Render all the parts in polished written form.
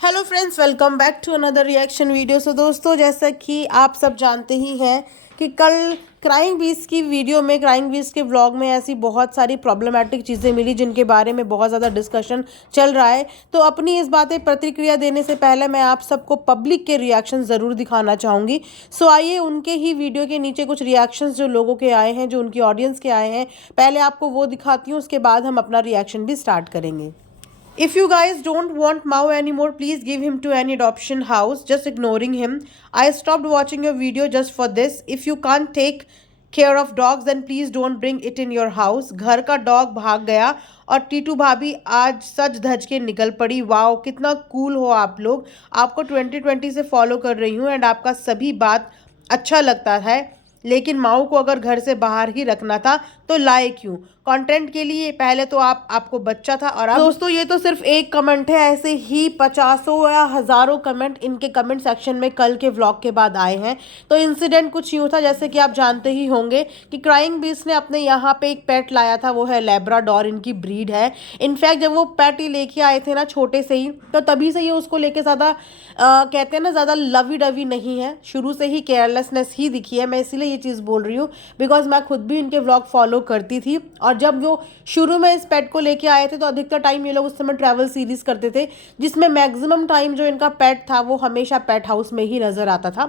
Hello friends, welcome back to another reaction video. So दोस्तों, जैसा कि आप सब जानते ही हैं कि कल क्राइंग बीस्ट की वीडियो में, क्राइंग बीस्ट के व्लॉग में ऐसी बहुत सारी प्रॉब्लमेटिक चीज़ें मिली जिनके बारे में बहुत ज़्यादा डिस्कशन चल रहा है। तो अपनी इस बातें प्रतिक्रिया देने से पहले मैं आप सबको पब्लिक के रिएक्शन ज़रूर दिखाना चाहूँगी। सो आइए उनके ही वीडियो के नीचे कुछ रिएक्शंस जो लोगों के आए हैं, जो उनकी ऑडियंस के आए हैं, पहले आपको वो दिखाती हूँ, उसके बाद हम अपना रिएक्शन भी स्टार्ट करेंगे। If you guys don't want Mao anymore, please give him to any adoption house. Just ignoring him. I stopped watching your video just for this. If you can't take care of dogs, then please don't bring it in your house. घर का dog भाग गया और टीटू भाभी आज सज धज के निकल पड़ी। वाओ, कितना कूल हो आप लोग। आपको 2020 से फॉलो कर रही हूँ एंड आपका सभी बात अच्छा लगता है, लेकिन माऊ को अगर घर से बाहर ही रखना था तो लाए क्यों? कंटेंट के लिए पहले तो आपको बच्चा था और अब दोस्तों ये तो सिर्फ एक कमेंट है, ऐसे ही पचासों या हज़ारों कमेंट इनके कमेंट सेक्शन में कल के व्लॉग के बाद आए हैं। तो इंसिडेंट कुछ यूँ था, जैसे कि आप जानते ही होंगे कि क्राइंग बीस्ट ने अपने यहाँ पे एक पेट लाया था, वो है लैब्राडोर, इनकी ब्रीड है। इनफैक्ट जब वो पेट ही लेके आए थे ना छोटे से ही, तो तभी से ये उसको लेके ज़्यादा कहते हैं ना, ज़्यादा लवी डवी नहीं है, शुरू से ही केयरलेसनेस ही दिखी है। मैं इसीलिए ये चीज़ बोल रही हूँ बिकॉज मैं खुद भी इनके व्लॉग फॉलो करती थी, और जब वो शुरू में इस पेट को लेके आए थे तो अधिकतर टाइम ये लोग उस समय ट्रैवल सीरीज करते थे, जिसमें मैक्सिमम टाइम जो इनका पेट था वो हमेशा पेट हाउस में ही नज़र आता था।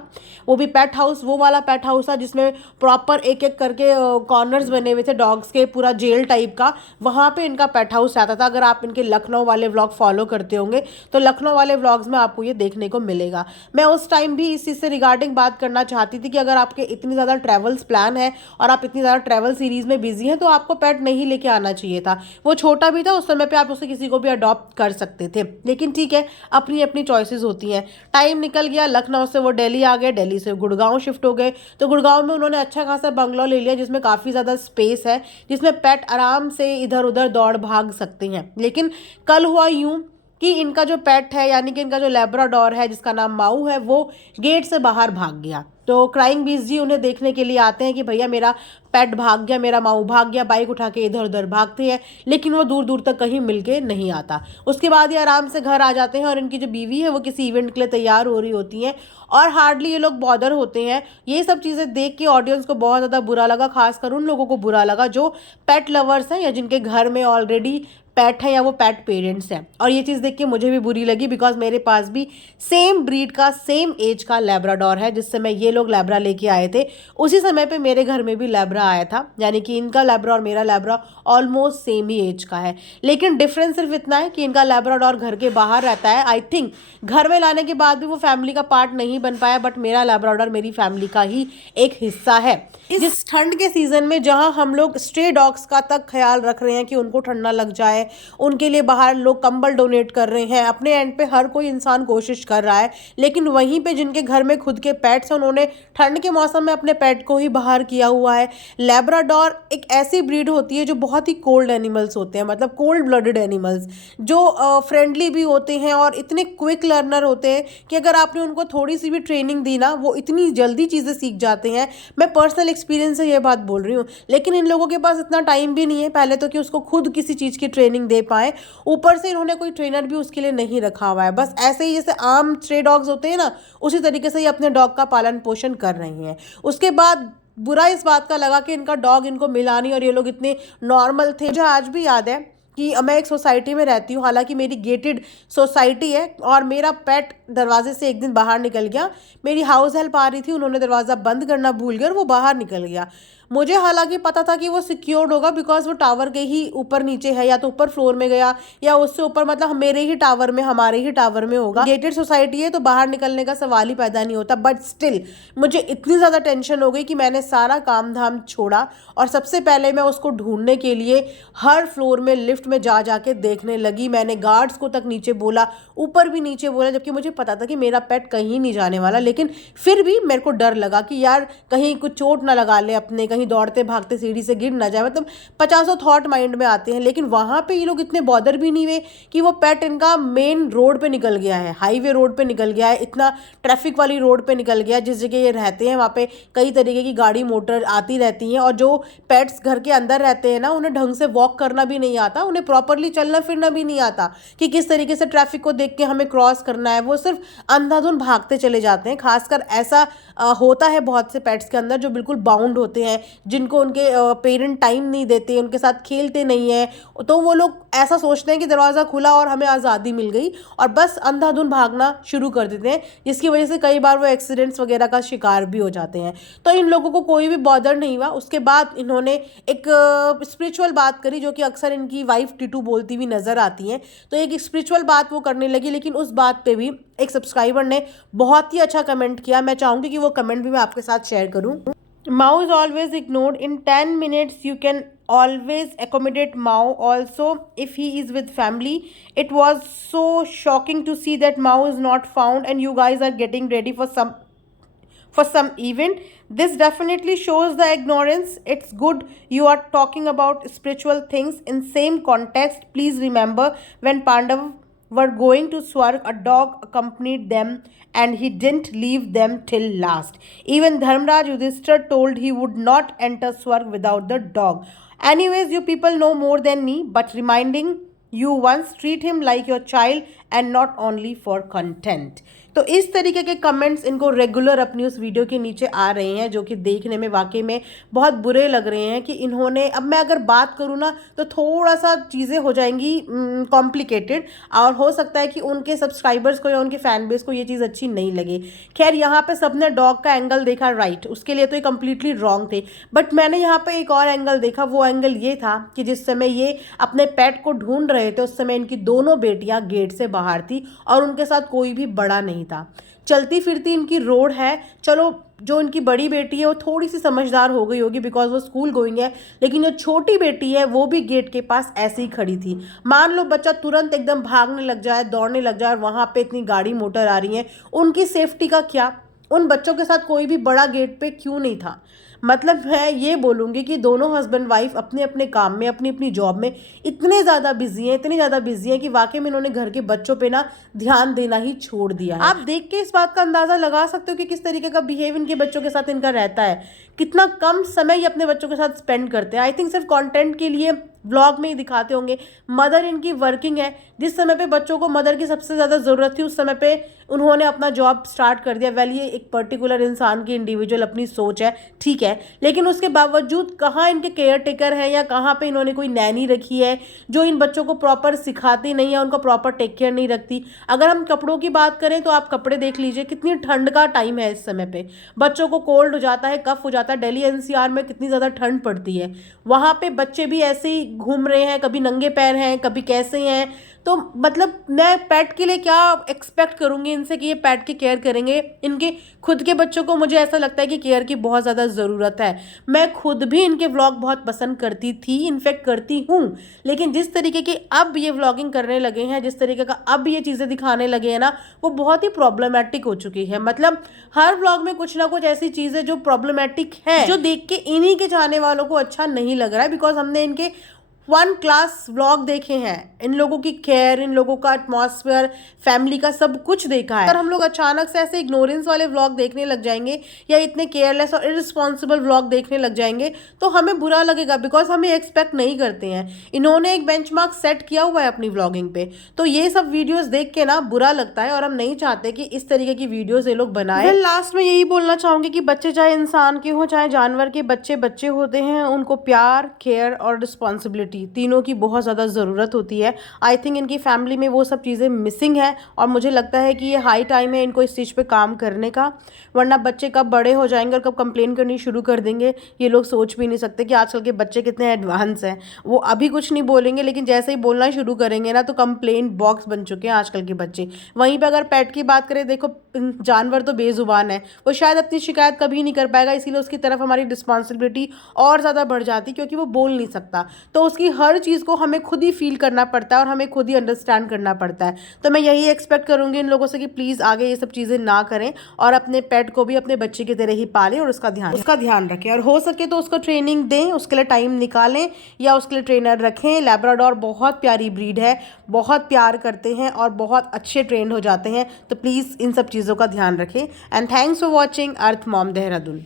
वो भी पेट हाउस, वो वाला पेट हाउस था जिसमें प्रॉपर एक एक करके कॉर्नर्स बने हुए थे डॉग्स के, पूरा जेल टाइप का। वहाँ पे इनका पेट हाउस रहता था। अगर आप इनके लखनऊ वाले व्लॉग फॉलो करते होंगे तो लखनऊ वाले व्लॉग्स में आपको ये देखने को मिलेगा। मैं उस टाइम भी इस चीज़ से रिगार्डिंग बात करना चाहती थी कि अगर आपके इतनी ज़्यादा ट्रैवल्स प्लान है और आप इतनी ज़्यादा ट्रैवल सीरीज में बिजी हैं तो आपको पेट नहीं लेके आना चाहिए था। वो छोटा भी था, उस समय पे आप उसे किसी को भी अडॉप्ट कर सकते थे, लेकिन ठीक है, अपनी अपनी चॉइसेस होती हैं। टाइम निकल गया, लखनऊ से वो दिल्ली आ गए, दिल्ली से गुड़गांव शिफ्ट हो गए। तो गुड़गांव में उन्होंने अच्छा खासा बंगलो ले लिया जिसमें काफ़ी ज़्यादा स्पेस है, जिसमें पेट आराम से इधर उधर दौड़ भाग सकते हैं। लेकिन कल हुआ यूं कि इनका जो पेट है, यानी कि इनका जो लैब्राडोर है जिसका नाम माऊ है, वो गेट से बाहर भाग गया। तो क्राइंग बीस्ट जी उन्हें देखने के लिए आते हैं कि भैया मेरा पेट भाग गया, मेरा माऊ भाग गया। बाइक उठा के इधर उधर भागते हैं, लेकिन वो दूर दूर तक कहीं मिल के नहीं आता। उसके बाद ये आराम से घर आ जाते हैं और इनकी जो बीवी है वो किसी इवेंट के लिए तैयार हो रही होती हैं और हार्डली ये लोग बॉदर होते हैं। ये सब चीज़ें देख के ऑडियंस को बहुत ज़्यादा बुरा लगा, खासकर उन लोगों को बुरा लगा जो पेट लवर्स हैं या जिनके घर में ऑलरेडी पेट है या वो पेट पेरेंट्स हैं। और ये चीज़ देख के मुझे भी बुरी लगी बिकॉज मेरे पास भी सेम ब्रीड का, सेम एज का लैब्राडोर है। जिस समय ये लोग लैब्रा लेके आए थे उसी समय पे मेरे घर में भी लैब्रा आया था, यानी कि इनका लैब्रा और मेरा लैब्रा ऑलमोस्ट सेम ही एज का है। लेकिन डिफरेंस सिर्फ इतना है कि इनका लैब्राडोर घर के बाहर रहता है। आई थिंक घर में लाने के बाद भी वो फैमिली का पार्ट नहीं बन पाया, बट मेरा लैब्राडोर मेरी फैमिली का ही एक हिस्सा है। इस ठंड के सीजन में जहां हम लोग स्ट्रे डॉग्स का तक ख्याल रख रहे हैं कि उनको ठंडा लग जाए, उनके लिए बाहर लोग कंबल डोनेट कर रहे हैं, अपने एंड पे हर कोई इंसान कोशिश कर रहा है, लेकिन वहीं पे जिनके घर में खुद के पेट्स हैं उन्होंने ठंड के मौसम में अपने पेट को ही बाहर किया हुआ है। लैब्राडोर एक ऐसी ब्रीड होती है जो बहुत ही कोल्ड एनिमल्स होते हैं, मतलब कोल्ड ब्लडेड एनिमल्स, जो फ्रेंडली भी होते हैं और इतने क्विक लर्नर होते हैं कि अगर आपने उनको थोड़ी सी भी ट्रेनिंग दी ना, वो इतनी जल्दी चीज़ें सीख जाते हैं। मैं पर्सनल एक्सपीरियंस से ये बात बोल रही हूँ। लेकिन इन लोगों के पास इतना टाइम भी नहीं है, पहले तो कि उसको खुद किसी चीज़ की ट्रेनिंग दे पाए, ऊपर से इन्होंने कोई ट्रेनर भी उसके लिए नहीं रखा हुआ है। बस ऐसे ही जैसे आम स्ट्रे डॉग्स होते हैं ना, उसी तरीके से ये अपने डॉग का पालन पोषण कर रही हैं। उसके बाद बुरा इस बात का लगा कि इनका डॉग इनको मिला नहीं और ये लोग इतने नॉर्मल थे। मुझे आज भी याद है कि मैं एक सोसाइटी में रहती हूँ, हालांकि मेरी गेटेड सोसाइटी है, और मेरा पेट दरवाजे से एक दिन बाहर निकल गया। मेरी हाउस हेल्प आ रही थी, उन्होंने दरवाज़ा बंद करना भूल गए और वो बाहर निकल गया। मुझे हालांकि पता था कि वो सिक्योर्ड होगा बिकॉज वो टावर के ही ऊपर नीचे है, या तो ऊपर फ्लोर में गया या उससे ऊपर, मतलब मेरे ही टावर में, हमारे ही टावर में होगा। गेटेड सोसाइटी है तो बाहर निकलने का सवाल ही पैदा नहीं होता। बट स्टिल मुझे इतनी ज़्यादा टेंशन हो गई कि मैंने सारा काम धाम छोड़ा और सबसे पहले मैं उसको ढूंढने के लिए हर फ्लोर में लिफ्ट में जा जाके देखने लगी। मैंने गार्ड्स को तक नीचे बोला, ऊपर भी नीचे बोला, जबकि मुझे पता था कि मेरा पेट कहीं नहीं जाने वाला। लेकिन फिर भी मेरे को डर लगा कि यार कहीं कुछ चोट ना लगा ले अपने, कहीं कहीं दौड़ते भागते सीढ़ी से गिर ना जाए, मतलब 50 थॉट माइंड में आते हैं। लेकिन वहाँ पे ये लोग इतने बॉदर भी नहीं हुए कि वो पेट इनका मेन रोड पे निकल गया है, हाईवे रोड पे निकल गया है, इतना ट्रैफिक वाली रोड पे निकल गया, जिस जगह ये रहते हैं वहाँ पे कई तरीके की गाड़ी मोटर आती रहती हैं। और जो पेट्स घर के अंदर रहते हैं ना, उन्हें ढंग से वॉक करना भी नहीं आता, उन्हें प्रॉपरली चलना फिरना भी नहीं आता कि किस तरीके से ट्रैफिक को देख के हमें क्रॉस करना है। वो सिर्फ अंधाधुंध भागते चले जाते हैं। खासकर ऐसा होता है बहुत से पेट्स के अंदर जो बिल्कुल बाउंड होते हैं, जिनको उनके पेरेंट टाइम नहीं देते, उनके साथ खेलते नहीं हैं, तो वो लोग ऐसा सोचते हैं कि दरवाज़ा खुला और हमें आज़ादी मिल गई और बस अंधाधुंध भागना शुरू कर देते हैं, जिसकी वजह से कई बार वो एक्सीडेंट्स वगैरह का शिकार भी हो जाते हैं। तो इन लोगों को कोई भी बॉदर नहीं हुआ। उसके बाद इन्होंने एक स्पिरिचुअल बात करी, जो कि अक्सर इनकी वाइफ टीटू बोलती हुई नज़र आती हैं। तो एक स्पिरिचुअल बात वो करने लगी, लेकिन उस बात पे भी एक सब्सक्राइबर ने बहुत ही अच्छा कमेंट किया। मैं चाहूँगी कि वो कमेंट भी मैं आपके साथ शेयर करूँ। Mao is always ignored. In 10 minutes, you can always accommodate Mao also if he is with family. It was so shocking to see that Mao is not found and you guys are getting ready for some event. This definitely shows the ignorance. It's good you are talking about spiritual things in same context. Please remember when Pandav were going to Swarg, a dog accompanied them and he didn't leave them till last. Even Dharmraj Yudhishthir told he would not enter Swarg without the dog. Anyways, you people know more than me, but reminding you once, treat him like your child and not only for content. तो इस तरीके के comments इनको regular अपनी उस video के नीचे आ रहे हैं, जो कि देखने में वाकई में बहुत बुरे लग रहे हैं कि इन्होंने, अब मैं अगर बात करूँ ना तो थोड़ा सा चीज़ें हो जाएंगी कॉम्प्लिकेटेड, और हो सकता है कि उनके सब्सक्राइबर्स को या उनके फैन बेस को ये चीज़ अच्छी नहीं लगे। खैर, यहाँ पे सबने डॉग का एंगल देखा, राइट, उसके लिए तो ये कम्प्लीटली रॉन्ग थे। बट मैंने यहाँ पे एक और एंगल देखा। वो एंगल ये था कि जिस समय ये अपने पेट को ढूंढ रहे थे, उस समय इनकी दोनों बेटियाँ गेट से बाहर थी और उनके साथ कोई भी बड़ा नहीं था। चलती फिरती इनकी रोड है। चलो, जो इनकी बड़ी बेटी है वो थोड़ी सी समझदार हो गई होगी बिकॉज वो स्कूल गोइंग है, लेकिन जो छोटी बेटी है वो भी गेट के पास ऐसे ही खड़ी थी। मान लो बच्चा तुरंत एकदम भागने लग जाए, दौड़ने लग जाए और वहाँ पे इतनी गाड़ी मोटर आ रही है, उनकी सेफ्टी का क्या? उन बच्चों के साथ कोई भी बड़ा गेट पे क्यों नहीं था? मतलब मैं ये बोलूँगी कि दोनों हस्बैंड वाइफ अपने अपने काम में, अपनी अपनी जॉब में इतने ज़्यादा बिजी हैं, इतनी ज़्यादा बिजी हैं कि वाकई में इन्होंने घर के बच्चों पे ना ध्यान देना ही छोड़ दिया है। आप देख के इस बात का अंदाज़ा लगा सकते हो कि किस तरीके का बिहेव इनके बच्चों के साथ इनका रहता है। कितना कम समय ये अपने बच्चों के साथ स्पेंड करते हैं। आई थिंक सिर्फ कंटेंट के लिए व्लॉग में ही दिखाते होंगे। मदर इनकी वर्किंग है। जिस समय पे बच्चों को मदर की सबसे ज़्यादा ज़रूरत थी, उस समय पे उन्होंने अपना जॉब स्टार्ट कर दिया। वेल, ये एक पर्टिकुलर इंसान की इंडिविजुअल अपनी सोच है, ठीक है, लेकिन उसके बावजूद कहाँ इनके केयर टेकर हैं या कहाँ पे इन्होंने कोई नैनी रखी है जो इन बच्चों को प्रॉपर सिखाती नहीं है, उनका प्रॉपर टेक केयर नहीं रखती। अगर हम कपड़ों की बात करें तो आप कपड़े देख लीजिए, कितनी ठंड का टाइम है इस समय पे, बच्चों को कोल्ड हो जाता है, कफ हो जाता है। दिल्ली एनसीआर में कितनी ज़्यादा ठंड पड़ती है, वहाँ पे बच्चे भी ऐसे ही घूम रहे हैं, कभी नंगे पैर हैं, कभी कैसे हैं। तो मतलब मैं पेट के लिए क्या एक्सपेक्ट करूँगी इनसे कि ये पेट की केयर करेंगे? इनके खुद के बच्चों को मुझे ऐसा लगता है कि केयर की बहुत ज़्यादा ज़रूरत है। मैं खुद भी इनके व्लॉग बहुत पसंद करती थी, इनफैक्ट करती हूँ, लेकिन जिस तरीके की अब ये व्लॉगिंग करने लगे हैं, जिस तरीके का अब ये चीज़ें दिखाने लगे हैं ना, वो बहुत ही प्रॉब्लमेटिक हो चुकी है। मतलब हर व्लॉग में कुछ ना कुछ ऐसी चीज़ें जो प्रॉब्लमेटिक है, जो देख के इन्हीं के चाहने वालों को अच्छा नहीं लग रहा है। बिकॉज हमने इनके 1 क्लास व्लॉग देखे हैं, इन लोगों की केयर, इन लोगों का एटमॉस्फेयर, फैमिली का सब कुछ देखा है। अगर हम लोग अचानक से ऐसे इग्नोरेंस वाले व्लॉग देखने लग जाएंगे या इतने केयरलेस और इररिस्पॉन्सिबल व्लॉग देखने लग जाएंगे तो हमें बुरा लगेगा, बिकॉज हम ये एक्सपेक्ट नहीं करते हैं। इन्होंने एक बेंचमार्क सेट किया हुआ है अपनी व्लॉगिंग पे, तो ये सब वीडियोस देख के ना बुरा लगता है और हम नहीं चाहते कि इस तरीके की वीडियोस ये लोग बनाएं। लास्ट में यही बोलना चाहूँगी कि बच्चे चाहे इंसान के हो चाहे जानवर के, बच्चे बच्चे होते हैं, उनको प्यार, केयर और रिस्पॉन्सिबिलिटी तीनों की बहुत ज़्यादा ज़रूरत होती है। आई थिंक इनकी फैमिली में वो सब चीज़ें मिसिंग है और मुझे लगता है कि ये हाई टाइम है इनको इस चीज़ पे काम करने का, वरना बच्चे कब बड़े हो जाएंगे और कब कंप्लेन करनी शुरू कर देंगे ये लोग सोच भी नहीं सकते कि आजकल के बच्चे कितने एडवांस हैं। वो अभी कुछ नहीं बोलेंगे, लेकिन जैसे ही बोलना शुरू करेंगे ना तो कंप्लेन बॉक्स बन चुके हैं आजकल के बच्चे। वहीं पर अगर पेट की बात करें, देखो जानवर तो बेजुबान है, वो शायद अपनी शिकायत कभी नहीं कर पाएगा, इसीलिए उसकी तरफ हमारी रिस्पॉन्सिबिलिटी और ज़्यादा बढ़ जाती क्योंकि वो बोल नहीं सकता। तो उसके उसकी हर चीज़ को हमें खुद ही फील करना पड़ता है और हमें खुद ही अंडरस्टैंड करना पड़ता है। तो मैं यही एक्सपेक्ट करूँगी इन लोगों से कि प्लीज़ आगे ये सब चीज़ें ना करें और अपने पेट को भी अपने बच्चे की तरह ही पालें और उसका ध्यान रखें, और हो सके तो उसको ट्रेनिंग दें, उसके लिए टाइम निकालें या उसके लिए ट्रेनर रखें। लैब्राडोर बहुत प्यारी ब्रीड है, बहुत प्यार करते हैं और बहुत अच्छे ट्रेंड हो जाते हैं। तो प्लीज़ इन सब चीज़ों का ध्यान रखें। And thanks for watching earth mom Dehradun.